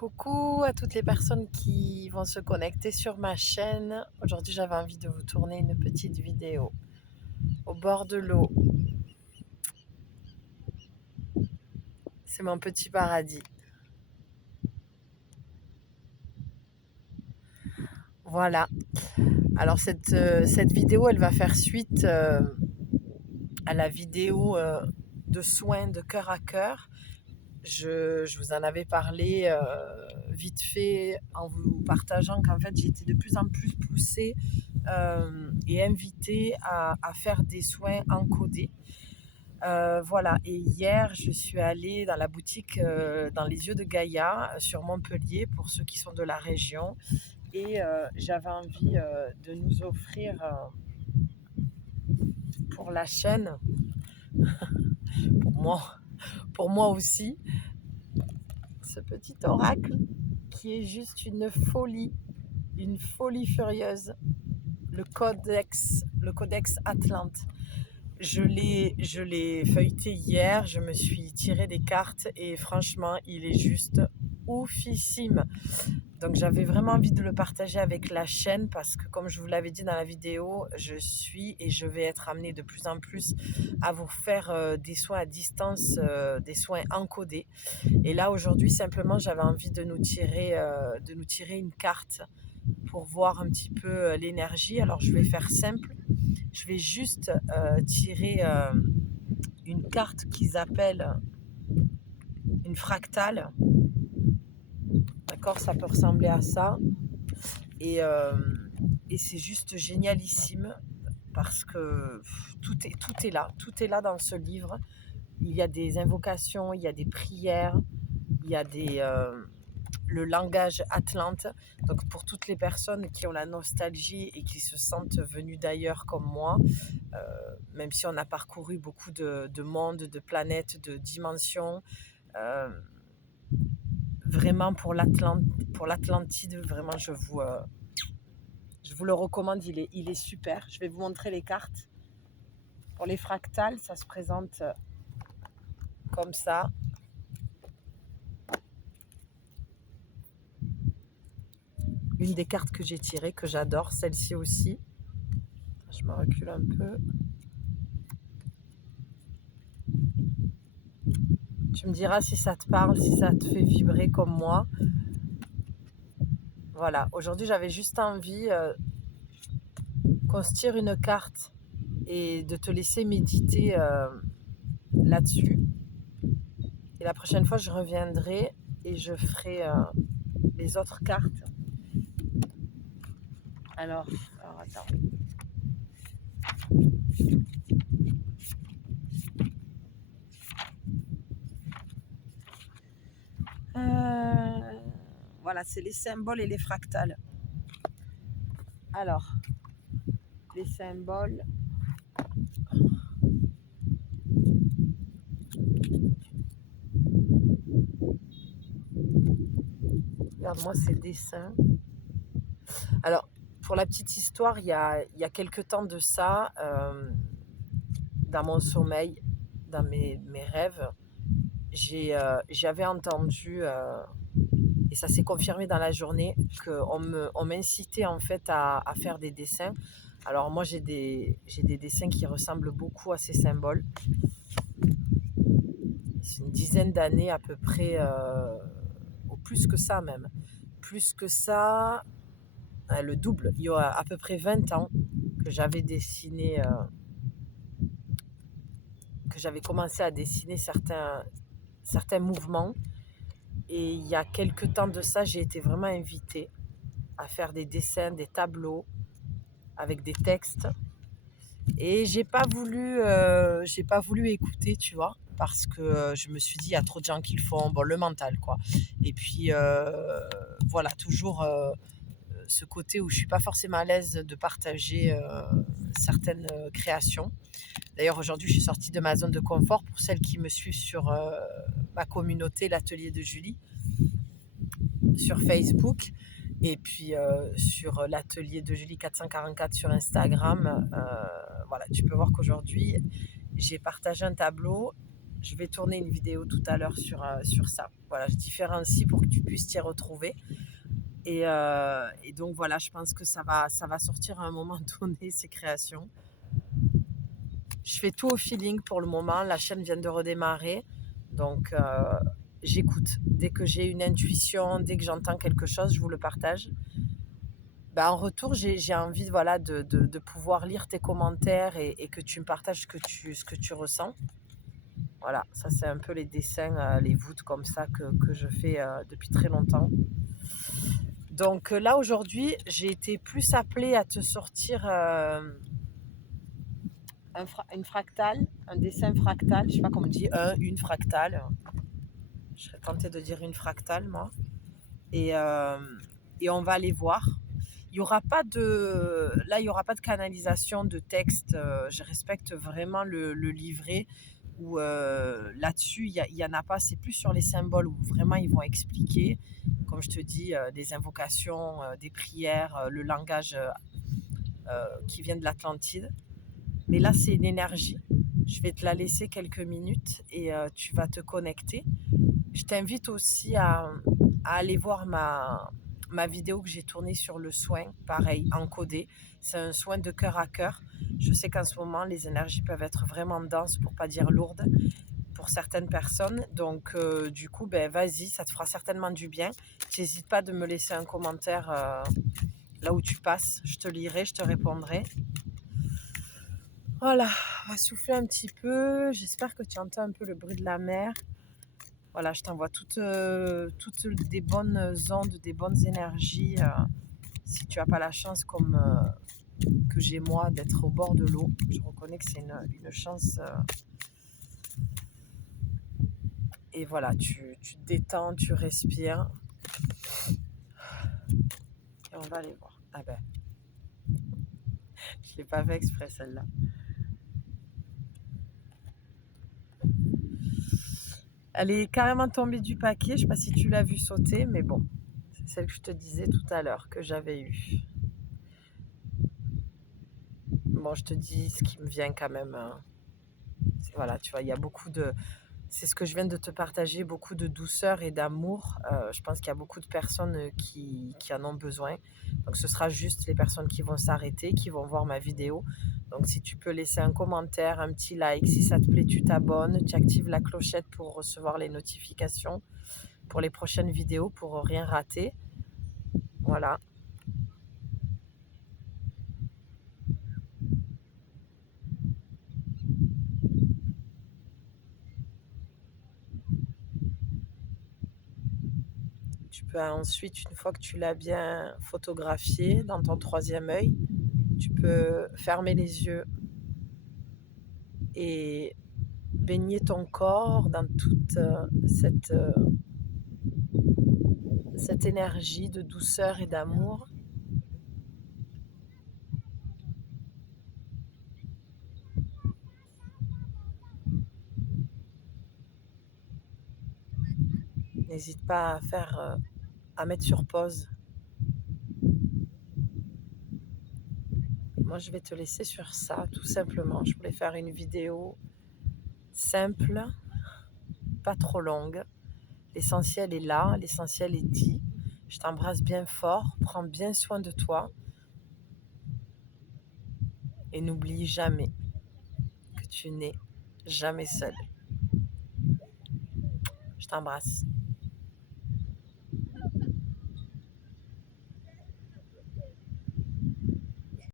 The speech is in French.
Coucou à toutes les personnes qui vont se connecter sur ma chaîne. Aujourd'hui, j'avais envie de vous tourner une petite vidéo au bord de l'eau. C'est mon petit paradis. Voilà. Alors cette vidéo, elle va faire suite à la vidéo de soins de cœur à cœur. Je vous en avais parlé vite fait en vous partageant qu'en fait j'étais de plus en plus poussée et invitée à faire des soins encodés. Voilà, et hier je suis allée dans la boutique dans les yeux de Gaïa sur Montpellier pour ceux qui sont de la région et j'avais envie de nous offrir pour la chaîne, pour moi, pour moi aussi, ce petit oracle qui est juste une folie furieuse, le codex Atlante. Je l'ai feuilleté hier, je me suis tiré des cartes et franchement, il est juste oufissime. Donc j'avais vraiment envie de le partager avec la chaîne parce que comme je vous l'avais dit dans la vidéo, je suis et je vais être amenée de plus en plus à vous faire des soins à distance, des soins encodés. Et là aujourd'hui, simplement, j'avais envie de nous tirer une carte pour voir un petit peu l'énergie. Alors je vais faire simple. Je vais juste tirer une carte qu'ils appellent une fractale. D'accord, ça peut ressembler à ça. Et, euh, et c'est juste génialissime parce que tout est là dans ce livre. Il y a des invocations, il y a des prières, il y a le langage Atlante. Donc pour toutes les personnes qui ont la nostalgie et qui se sentent venues d'ailleurs comme moi, même si on a parcouru beaucoup de mondes, de planètes, de dimensions, euh, vraiment pour l'Atlantide, vraiment je vous le recommande, il est super. Je vais vous montrer les cartes. Pour les fractales, ça se présente comme ça. Une des cartes que j'ai tirées, que j'adore, celle-ci aussi. Je me recule un peu. Tu me diras si ça te parle, si ça te fait vibrer comme moi. Voilà, aujourd'hui j'avais juste envie qu'on se tire une carte et de te laisser méditer là-dessus. Et la prochaine fois, je reviendrai et je ferai les autres cartes. Alors attends. Voilà, c'est les symboles et les fractales. Alors, les symboles. Regarde-moi ces dessins. Alors, pour la petite histoire, il y a quelques temps de ça, dans mon sommeil, dans mes rêves, j'avais entendu, et ça s'est confirmé dans la journée, on m'incitait en fait à faire des dessins. Alors moi, j'ai des dessins qui ressemblent beaucoup à ces symboles. C'est une dizaine d'années à peu près, ou plus que ça même. Plus que ça, le double. Il y a à peu près 20 ans que j'avais dessiné, que j'avais commencé à dessiner certains mouvements. Et il y a quelques temps de ça, j'ai été vraiment invitée à faire des dessins, des tableaux avec des textes. Et j'ai pas voulu écouter, tu vois, parce que je me suis dit, il y a trop de gens qui le font, bon, le mental, quoi. Et puis, voilà, toujours ce côté où je suis pas forcément à l'aise de partager certaines créations. D'ailleurs, aujourd'hui, je suis sortie de ma zone de confort pour celles qui me suivent sur ma communauté, l'atelier de Julie, sur Facebook. Et puis sur l'atelier de Julie 444 sur Instagram, voilà, tu peux voir qu'aujourd'hui, j'ai partagé un tableau Je vais tourner une vidéo tout à l'heure sur ça. Voilà, je différencie pour que tu puisses t'y retrouver. Et donc voilà, je pense que ça va sortir à un moment donné, ces créations. Je fais tout au feeling pour le moment. La chaîne vient de redémarrer. Donc j'écoute. Dès que j'ai une intuition, dès que j'entends quelque chose, je vous le partage. En retour, j'ai envie voilà, de pouvoir lire tes commentaires et que tu me partages ce que tu ressens. Voilà, ça c'est un peu les dessins, les voûtes comme ça que je fais depuis très longtemps. Donc là aujourd'hui, j'ai été plus appelée à te sortir une fractale, un dessin fractal. Je sais pas comment on dit, une fractale. Je serais tentée de dire une fractale, moi. Et on va aller voir. Il y aura pas de, là, il n'y aura pas de canalisation de texte. Je respecte vraiment le livret où là-dessus, il y en a pas. C'est plus sur les symboles où vraiment ils vont expliquer, comme je te dis, des invocations, des prières, le langage qui vient de l'Atlantide. Mais là, c'est une énergie. Je vais te la laisser quelques minutes et tu vas te connecter. Je t'invite aussi à aller voir ma vidéo que j'ai tournée sur le soin, pareil, encodé. C'est un soin de cœur à cœur. Je sais qu'en ce moment, les énergies peuvent être vraiment denses, pour pas dire lourdes, pour certaines personnes. Donc, du coup, vas-y, ça te fera certainement du bien. N'hésite pas de me laisser un commentaire là où tu passes. Je te lirai, je te répondrai. Voilà, on va souffler un petit peu. J'espère que tu entends un peu le bruit de la mer. Voilà, je t'envoie toutes des bonnes ondes, des bonnes énergies. Si tu n'as pas la chance comme que j'ai moi d'être au bord de l'eau, je reconnais que c'est une chance. Et voilà, tu te détends, tu respires. Et on va aller voir. Ah ben, je ne l'ai pas fait exprès celle-là. Elle est carrément tombée du paquet. Je ne sais pas si tu l'as vue sauter, mais bon, c'est celle que je te disais tout à l'heure que j'avais eue. Bon, je te dis ce qui me vient quand même. Voilà, tu vois, il y a beaucoup de... C'est ce que je viens de te partager, beaucoup de douceur et d'amour. Je pense qu'il y a beaucoup de personnes qui en ont besoin. Donc ce sera juste les personnes qui vont s'arrêter, qui vont voir ma vidéo. Donc si tu peux laisser un commentaire, un petit like, si ça te plaît, tu t'abonnes, tu actives la clochette pour recevoir les notifications pour les prochaines vidéos, pour rien rater. Voilà. Tu peux ensuite, une fois que tu l'as bien photographié dans ton troisième œil, tu peux fermer les yeux et baigner ton corps dans toute cette énergie de douceur et d'amour. N'hésite pas à mettre sur pause. Moi, je vais te laisser sur ça, tout simplement. Je voulais faire une vidéo simple, pas trop longue. L'essentiel est là, l'essentiel est dit. Je t'embrasse bien fort, prends bien soin de toi et n'oublie jamais que tu n'es jamais seul. Je t'embrasse.